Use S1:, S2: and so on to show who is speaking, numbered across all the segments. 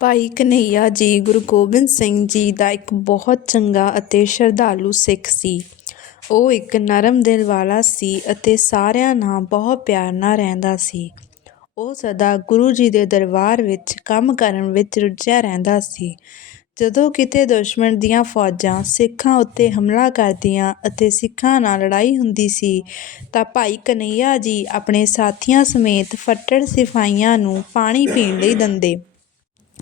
S1: ਭਾਈ ਕਨ੍ਹੱਈਆ ਜੀ, ਗੁਰੂ ਗੋਬਿੰਦ ਸਿੰਘ ਜੀ ਦਾ ਇੱਕ ਬਹੁਤ ਚੰਗਾ ਅਤੇ ਸ਼ਰਧਾਲੂ ਸਿੱਖ ਸੀ। ਉਹ ਇੱਕ ਨਰਮ ਦਿਲ ਵਾਲਾ ਸੀ ਅਤੇ ਸਾਰਿਆਂ ਨਾਲ ਬਹੁਤ ਪਿਆਰ ਨਾਲ ਰਹਿੰਦਾ ਸੀ। ਉਹ ਸਦਾ ਗੁਰੂ ਜੀ ਦੇ ਦਰਬਾਰ ਵਿੱਚ ਕੰਮ ਕਰਨ ਵਿੱਚ ਰੁੱਝਿਆ ਰਹਿੰਦਾ ਸੀ। ਜਦੋਂ ਕਿਤੇ ਦੁਸ਼ਮਣ ਦੀਆਂ ਫੌਜਾਂ ਸਿੱਖਾਂ ਉੱਤੇ ਹਮਲਾ ਕਰਦੀਆਂ ਅਤੇ ਸਿੱਖਾਂ ਨਾਲ ਲੜਾਈ ਹੁੰਦੀ ਸੀ, ਤਾਂ ਭਾਈ ਕਨ੍ਹੱਈਆ ਜੀ ਆਪਣੇ ਸਾਥੀਆਂ ਸਮੇਤ ਫੱਟੜ ਸਿਪਾਹੀਆਂ ਨੂੰ ਪਾਣੀ ਪੀਣ ਲਈ ਦਿੰਦੇ।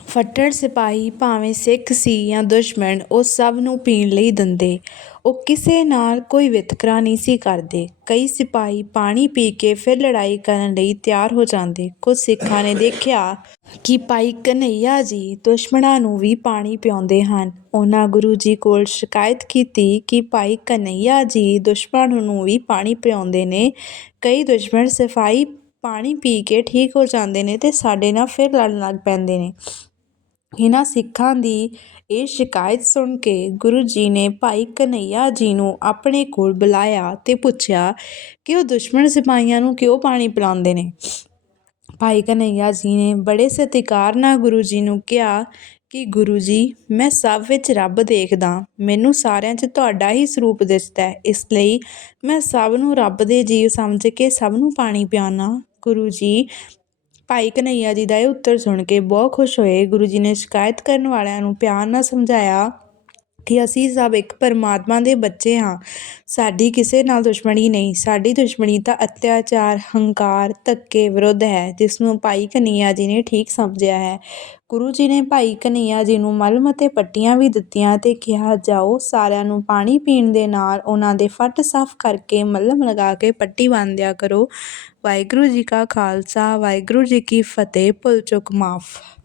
S1: ਫੱਟੜ ਸਿਪਾਹੀ ਭਾਵੇਂ ਸਿੱਖ ਸੀ ਜਾਂ ਦੁਸ਼ਮਣ, ਉਹ ਸਭ ਨੂੰ ਪੀਣ ਲਈ ਦਿੰਦੇ। ਉਹ ਕਿਸੇ ਨਾਲ ਕੋਈ ਵਿਤਕਰਾ ਨਹੀਂ ਸੀ ਕਰਦੇ। ਕਈ ਸਿਪਾਹੀ ਪਾਣੀ ਪੀ ਕੇ ਫਿਰ ਲੜਾਈ ਕਰਨ ਲਈ ਤਿਆਰ ਹੋ ਜਾਂਦੇ। ਕੁਝ ਸਿੱਖਾਂ ਨੇ ਦੇਖਿਆ ਕਿ ਭਾਈ ਕਨ੍ਹੱਈਆ ਜੀ ਦੁਸ਼ਮਣਾਂ ਨੂੰ ਵੀ ਪਾਣੀ ਪਿਆਉਂਦੇ ਹਨ। ਉਹਨਾਂ ਗੁਰੂ ਜੀ ਕੋਲ ਸ਼ਿਕਾਇਤ ਕੀਤੀ ਕਿ ਭਾਈ ਕਨ੍ਹੱਈਆ ਜੀ ਦੁਸ਼ਮਣਾਂ ਨੂੰ ਵੀ ਪਾਣੀ ਪਿਆਉਂਦੇ ਨੇ। ਕਈ ਦੁਸ਼ਮਣ ਸਿਪਾਹੀ ਪਾਣੀ ਪੀ ਕੇ ਠੀਕ ਹੋ ਜਾਂਦੇ ਨੇ ਤੇ ਸਾਡੇ ਨਾਲ ਫਿਰ ਲੜਨ ਲੱਗ ਪੈਂਦੇ ਨੇ। ਇਹਨਾਂ ਸਿੱਖਾਂ ਦੀ ਇਹ ਸ਼ਿਕਾਇਤ ਸੁਣ ਕੇ ਗੁਰੂ ਜੀ ਨੇ ਭਾਈ ਕਨ੍ਹੱਈਆ ਜੀ ਨੂੰ ਆਪਣੇ ਕੋਲ ਬੁਲਾਇਆ ਅਤੇ ਪੁੱਛਿਆ ਕਿ ਉਹ ਦੁਸ਼ਮਣ ਸਿਪਾਹੀਆਂ ਨੂੰ ਕਿਉਂ ਪਾਣੀ ਪਿਲਾਉਂਦੇ ਨੇ। ਭਾਈ ਕਨ੍ਹੱਈਆ ਜੀ ਨੇ ਬੜੇ ਸਤਿਕਾਰ ਨਾਲ ਗੁਰੂ ਜੀ ਨੂੰ ਕਿਹਾ ਕਿ ਗੁਰੂ ਜੀ, ਮੈਂ ਸਭ ਵਿੱਚ ਰੱਬ ਦੇਖਦਾ। ਮੈਨੂੰ ਸਾਰਿਆਂ 'ਚ ਤੁਹਾਡਾ ਹੀ ਸਰੂਪ ਦਿਸਦਾ ਇਸ ਲਈ ਮੈਂ ਸਭ ਨੂੰ ਰੱਬ ਦੇ ਜੀਵ ਸਮਝ ਕੇ ਸਭ ਨੂੰ ਪਾਣੀ ਪਿਆਉਂਦਾ। ਗੁਰੂ ਜੀ ਭਾਈ ਕਨ੍ਹੱਈਆ ਜੀ ਦਾ ਇਹ ਉੱਤਰ ਸੁਣ ਕੇ ਬਹੁਤ ਖੁਸ਼ ਹੋਏ। ਗੁਰੂ ਜੀ ਨੇ ਸ਼ਿਕਾਇਤ ਕਰਨ ਵਾਲਿਆਂ ਨੂੰ ਪਿਆਰ ਨਾਲ ਸਮਝਾਇਆ ਕਿ ਅਸੀਂ ਸਭ ਇੱਕ ਪਰਮਾਤਮਾ ਦੇ ਬੱਚੇ ਹਾਂ। ਸਾਡੀ ਕਿਸੇ ਨਾਲ ਦੁਸ਼ਮਣੀ ਨਹੀਂ। ਸਾਡੀ ਦੁਸ਼ਮਣੀ ਤਾਂ ਅਤਿਆਚਾਰ ਹੰਕਾਰ, ਧੱਕੇ ਵਿਰੁੱਧ ਹੈ ਜਿਸ ਨੂੰ ਭਾਈ ਕਨ੍ਹੱਈਆ ਜੀ ਨੇ ਠੀਕ ਸਮਝਿਆ ਹੈ। ਗੁਰੂ ਜੀ ਨੇ ਭਾਈ ਕਨ੍ਹੱਈਆ ਜੀ ਨੂੰ ਮਲਮ ਅਤੇ ਪੱਟੀਆਂ ਵੀ ਦਿੱਤੀਆਂ ਤੇ ਕਿਹਾ ਜਾਓ ਸਾਰਿਆਂ ਨੂੰ ਪਾਣੀ ਪੀਣ ਦੇ ਨਾਲ ਉਹਨਾਂ ਦੇ ਫੱਟ ਸਾਫ਼ ਕਰਕੇ ਮਲਮ ਲਗਾ ਕੇ ਪੱਟੀ ਬੰਨ੍ਹ ਕਰੋ। ਵਾਹਿਗੁਰੂ ਜੀ ਕਾ ਖਾਲਸਾ ਵਾਹਿਗੁਰੂ ਜੀ ਕੀ ਫਤਿਹ ਭੁੱਲ ਚੁੱਕ ਮਾਫ਼।